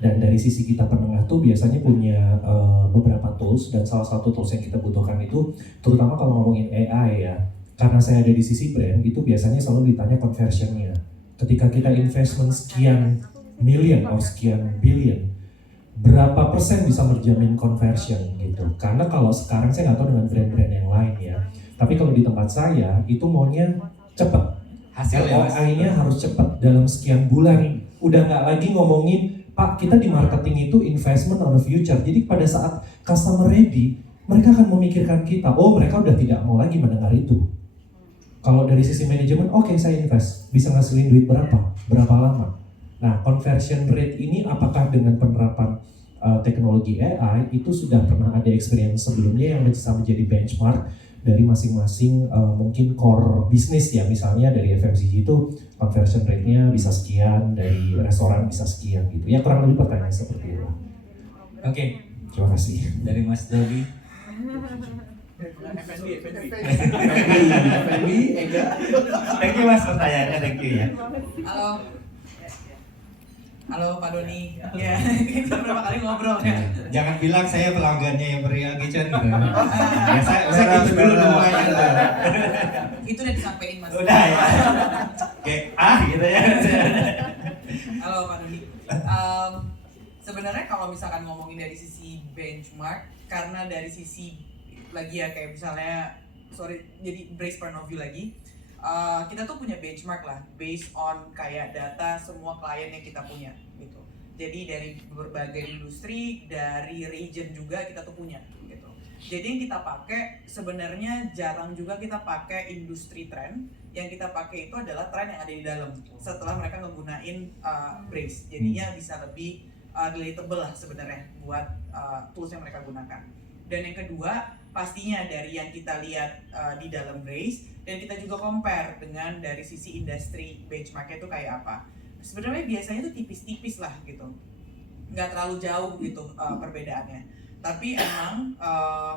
Dan dari sisi kita penengah tuh biasanya punya beberapa tools, dan salah satu tools yang kita butuhkan itu terutama kalau ngomongin AI ya, karena saya ada di sisi brand, itu biasanya selalu ditanya conversionnya. Ketika kita investment sekian million atau sekian billion, berapa persen bisa menjamin conversion gitu. Karena kalau sekarang saya nggak tahu dengan brand-brand yang lain ya, tapi kalau di tempat saya itu maunya cepat. Hasilnya Mas. ROI-nya harus cepat dalam sekian bulan. Udah nggak lagi ngomongin, Pak, kita di marketing itu investment on the future. Jadi pada saat customer ready, mereka akan memikirkan kita. Oh, mereka udah tidak mau lagi mendengar itu. Kalau dari sisi manajemen, oke, saya invest. Bisa ngasilin duit berapa lama. Nah, conversion rate ini apakah dengan penerapan teknologi AI itu sudah pernah ada experience sebelumnya yang bisa menjadi benchmark dari masing-masing mungkin core bisnis ya, misalnya dari FMCG itu conversion rate-nya bisa sekian, dari restoran bisa sekian gitu. Ya kurang lebih pertanyaan seperti itu. Oke, Terima kasih. dari Mas Dobi. F&B, enggak. Thank you Mas pertanyaannya, thank you ya. Halo Pak Doni, ya kita berapa kali ngobrol ya. Jangan bilang saya pelanggannya yang beriak gitu. Ya saya gitu dulu mulainya. Itu udah disampaikan Mas. Udah ya. Oke, gitu ya. Halo Pak Doni. Sebenarnya kalau misalkan ngomongin dari sisi benchmark, karena dari sisi lagi ya kayak misalnya, jadi brace point of view lagi. Kita tuh punya benchmark lah, based on kayak data semua klien yang kita punya gitu. Jadi dari berbagai industri, dari region juga kita tuh punya gitu. Jadi yang kita pakai sebenarnya jarang juga kita pakai industri trend. Yang kita pakai itu adalah tren yang ada di dalam. Setelah mereka menggunain Braze, jadinya bisa lebih relatable lah sebenarnya buat tools yang mereka gunakan. Dan yang kedua, pastinya dari yang kita lihat di dalam Braze, dan kita juga compare dengan dari sisi industri benchmarknya itu kayak apa. Sebenarnya biasanya itu tipis-tipis lah gitu, nggak terlalu jauh gitu perbedaannya. Tapi emang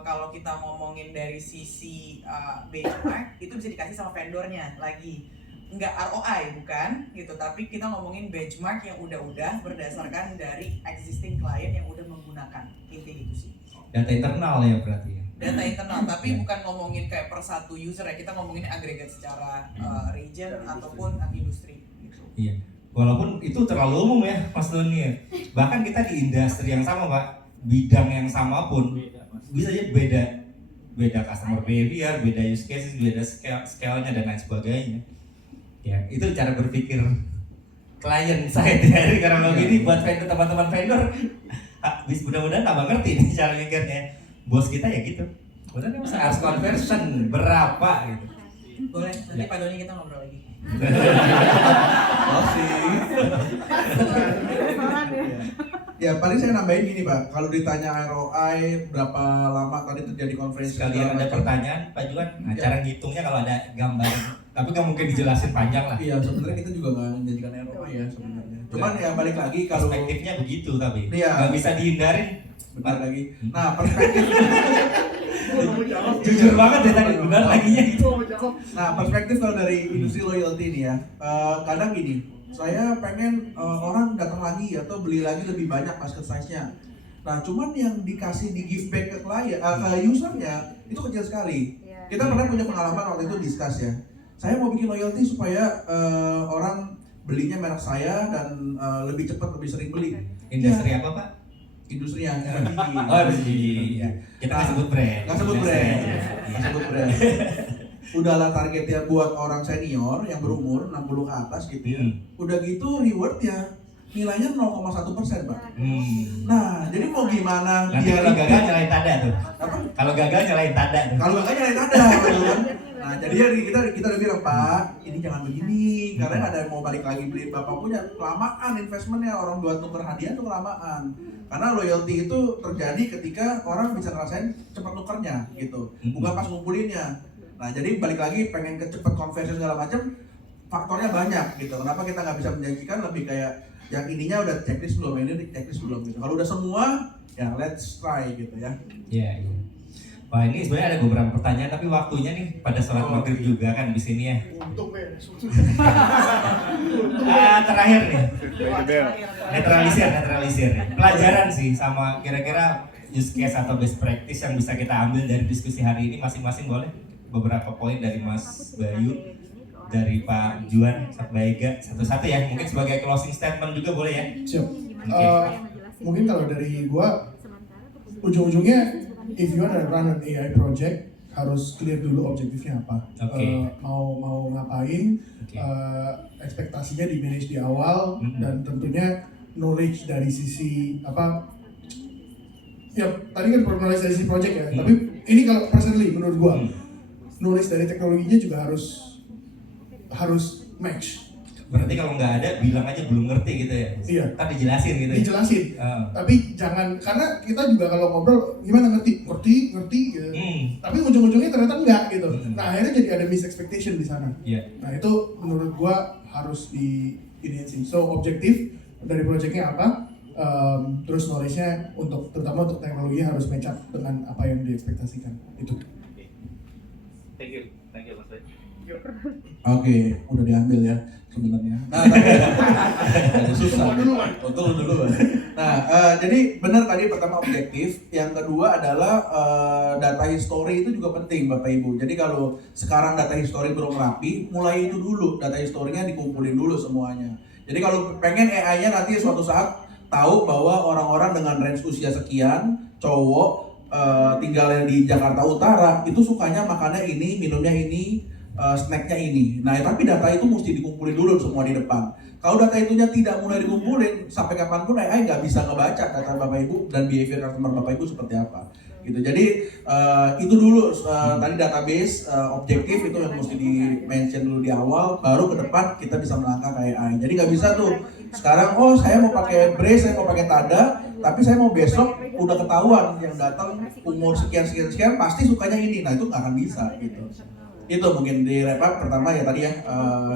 kalau kita ngomongin dari sisi benchmark, itu bisa dikasih sama vendornya lagi. Nggak ROI bukan gitu, tapi kita ngomongin benchmark yang udah berdasarkan dari existing client yang udah menggunakan, intinya gitu sih. Data internal ya berarti ya. Data internal, tapi bukan ngomongin kayak per satu user ya, kita ngomongin agregat secara region ataupun industri gitu. Iya. Walaupun itu terlalu umum ya Mas Doni ya. Bahkan kita di industri yang sama Pak, bidang yang sama pun bisa aja beda customer behavior, beda use cases, beda scale-nya dan lain sebagainya. Ya, itu cara berpikir klien saya dari karena begini buat vendor, teman-teman vendor. Mudah-mudahan tambah ngerti nih cara mikirnya. Bos kita ya gitu. Benar kan harus conversion berapa gitu. Boleh, nanti Pak Doni kita ngobrol lagi. Ya paling saya nambahin gini Pak, kalau ditanya ROI berapa lama tadi terjadi konferensi Sekalian ada pertanyaan Pak Juan, nah, cara ngitungnya kalau ada gambar, tapi nggak mungkin dijelasin panjang lah. Iya sebenarnya kita juga nggak menjanjikan ROI ya sebenarnya. Cuman ya balik lagi kalau Perspektifnya begitu tapi Iya. nggak bisa dihindarin. benar lagi. Nah perspektif Jujur banget ya tadi benar laginya gitu. Nah, perspektif kalau dari industri loyalty ini ya, kadang gini, saya pengen orang datang lagi atau beli lagi lebih banyak basket size-nya. Nah, cuman yang dikasih di give back ke klien, ke usernya itu kecil sekali. Kita pernah punya pengalaman waktu itu discuss ya. Saya mau bikin loyalty supaya orang belinya merek saya dan lebih cepat, lebih sering beli. Industri apa Pak? Industri yang FMCG. Oh FMCG. Ya. Kita nggak sebut brand. Nggak sebut brand. Nggak sebut brand. Udahlah targetnya buat orang senior yang berumur 60 ke atas gitu ya. Udah gitu rewardnya nilainya 0,1% Pak. Nah jadi mau gimana Nanti dia kalau gagal nyalain tanda tuh. apa? Kalau gagal nyalain tanda tuh. Kalau nggak nyalain ada gitu kan. Nah jadi ya kita udah bilang Pak ini jangan begini karena ada yang mau balik lagi beli bapak punya kelamaan investmentnya, orang buat nuker hadiah tuh kelamaan. Karena loyalty itu terjadi ketika orang bisa ngerasain cepat nukernya gitu, bukan pas ngumpulinnya. Nah jadi balik lagi pengen ke cepat conversion segala macam, faktornya banyak gitu. Kenapa kita nggak bisa menjanjikan lebih kayak yang ininya udah checklist belum, ini checklist belum gitu. Kalau udah semua ya let's try gitu ya. Iya. Iya. Wah ini sebenarnya ada beberapa pertanyaan tapi waktunya nih pada sholat maghrib juga kan di sini ya. Terakhir nih. Netralisir nih. Pelajaran sih sama kira-kira use case atau best practice yang bisa kita ambil dari diskusi hari ini masing-masing boleh? Beberapa poin dari Mas Bayu, dari Pak Juan, Mbak Ega, satu-satu ya. Mungkin sebagai closing statement juga boleh ya. Siap. Mungkin kalau dari gua ujung-ujungnya if you wanna run an AI project harus clear dulu objektifnya apa. Mau ngapain, ekspektasinya di manage di awal dan tentunya knowledge dari sisi apa. Ya tadi kan knowledge dari sisi project ya. Tapi ini kalau personally menurut gua knowledge dari teknologinya juga harus match. Berarti kalau nggak ada, bilang aja belum ngerti gitu ya. Iya. Ntar dijelasin gitu ya. Dijelasin. Oh. Tapi jangan, karena kita juga kalau ngobrol gimana ngerti gitu. Tapi ujung-ujungnya ternyata enggak gitu. Nah akhirnya jadi ada misexpectation di sana. Iya. Nah itu menurut gua harus ini sih. So objektif dari projectnya apa? Terus knowledge-nya terutama untuk teknologinya harus match up dengan apa yang diekspektasikan. Itu. Thank you Mas Bay. Oke, udah diambil ya sebenarnya. Nah, tapi ada susah. Untung dulu. Nah, jadi benar tadi pertama objektif, yang kedua adalah data history itu juga penting Bapak Ibu. Jadi kalau sekarang data history belum rapi, mulai itu dulu, data historinya dikumpulin dulu semuanya. Jadi kalau pengen AI-nya nanti suatu saat tahu bahwa orang-orang dengan range usia sekian, cowok, tinggalnya di Jakarta Utara, itu sukanya makannya ini, minumnya ini, snacknya ini. Nah, tapi data itu mesti dikumpulin dulu semua di depan. Kalau data itunya tidak mulai dikumpulin, sampai kapanpun AI nggak bisa ngebaca data Bapak Ibu dan behavior customer Bapak Ibu seperti apa. Gitu. Jadi itu dulu tadi database objektif itu yang mesti di mention dulu di awal, baru ke depan kita bisa melangkah ke AI. Jadi nggak bisa tuh sekarang saya mau pakai brace, saya mau pakai tada, tapi saya mau besok udah ketahuan yang datang umur sekian pasti sukanya ini. Nah itu nggak akan bisa gitu. Itu mungkin di wrap up pertama ya tadi ya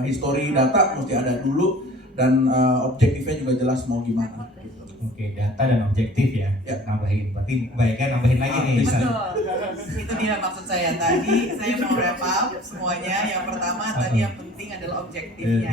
history data mesti ada dulu dan objektifnya juga jelas mau gimana. Gitu. Oke, data dan objektif ya. Nambahin, berarti baiknya nambahin lagi nih. Betul, itu dia maksud saya. Tadi saya mau wrap up semuanya. Yang pertama tadi yang penting adalah objektifnya.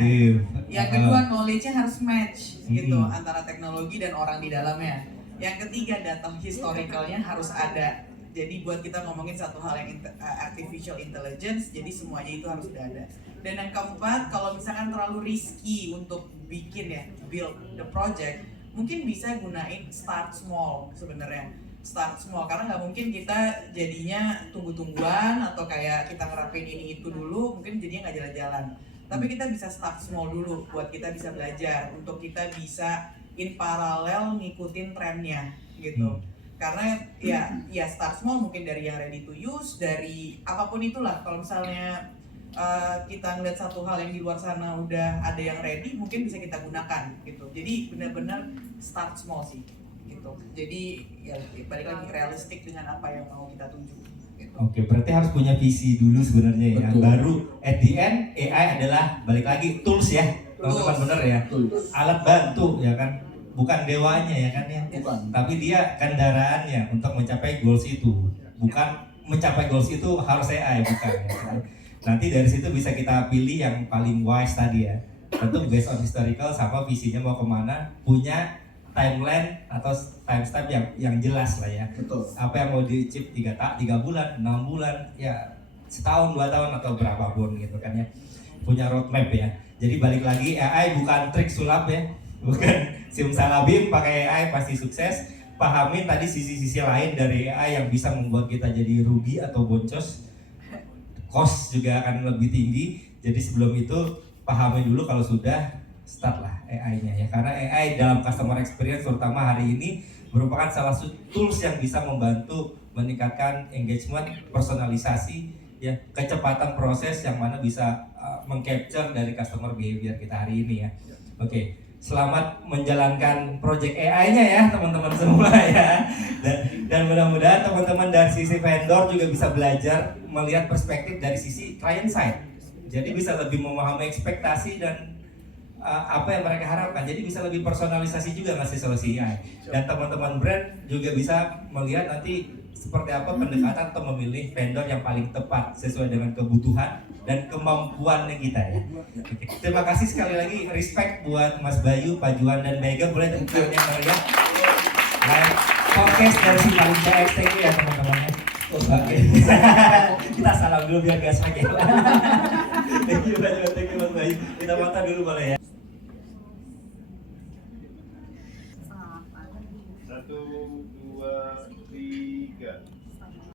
Yang kedua knowledge-nya harus match gitu antara teknologi dan orang di dalamnya. Yang ketiga data historicalnya harus ada. Jadi buat kita ngomongin satu hal yang artificial intelligence, jadi semuanya itu harus udah ada. Dan yang keempat, kalau misalkan terlalu risky untuk bikin ya, build the project, mungkin bisa gunain start small sebenarnya. Start small, karena nggak mungkin kita jadinya tunggu-tungguan atau kayak kita ngerapin ini itu dulu, mungkin jadinya nggak jalan-jalan. Tapi kita bisa start small dulu, buat kita bisa belajar, untuk kita bisa in paralel ngikutin trennya gitu. Karena ya start small mungkin dari yang ready to use, dari apapun itulah. Kalau misalnya kita ngeliat satu hal yang di luar sana udah ada yang ready, mungkin bisa kita gunakan gitu. Jadi benar-benar start small sih gitu. Jadi ya balik lagi realistik dengan apa yang mau kita tuju gitu. Oke, berarti harus punya visi dulu sebenarnya ya. Betul. Baru at the end AI adalah balik lagi tools ya. Teman-teman bener ya. Alat bantu ya kan. Bukan dewanya ya kan ya. Bukan. Tapi dia kendaraannya untuk mencapai goals itu. Bukan mencapai goals itu harus AI, bukan ya kan? Nanti dari situ bisa kita pilih yang paling wise tadi ya. Tentu based on historical sama visinya mau kemana, punya timeline atau timestamp yang jelas lah ya. Betul. Apa yang mau di-achieve 3 bulan, 6 bulan, ya setahun, 2 tahun atau berapapun gitu kan ya. Punya roadmap ya. Jadi balik lagi AI bukan trik sulap ya. Bukan simsalabim pakai AI pasti sukses. Pahamin tadi sisi-sisi lain dari AI yang bisa membuat kita jadi rugi atau boncos. Cost juga akan lebih tinggi. Jadi sebelum itu pahami dulu, kalau sudah start lah AI-nya ya. Karena AI dalam customer experience terutama hari ini merupakan salah satu tools yang bisa membantu meningkatkan engagement, personalisasi ya, kecepatan proses yang mana bisa mengcapture dari customer behavior kita hari ini ya. Oke. Selamat menjalankan project AI-nya ya teman-teman semua ya. Dan mudah-mudahan teman-teman dari sisi vendor juga bisa belajar melihat perspektif dari sisi client side. Jadi bisa lebih memahami ekspektasi dan apa yang mereka harapkan. Jadi bisa lebih personalisasi juga ngasih solusi AI. Dan teman-teman brand juga bisa melihat nanti seperti apa pendekatan atau memilih vendor yang paling tepat sesuai dengan kebutuhan dan kemampuannya kita ya. Oke. Terima kasih sekali lagi, respect buat Mas Bayu, Pak Juan dan Mega. Boleh tepuk tangan yang meriah. Live podcast dari si paling CX, thank you ya teman-teman. Oke. Kita salam dulu biar gas lagi. Thank you Mas Bayu. Kita foto dulu boleh ya. 1, 2, 3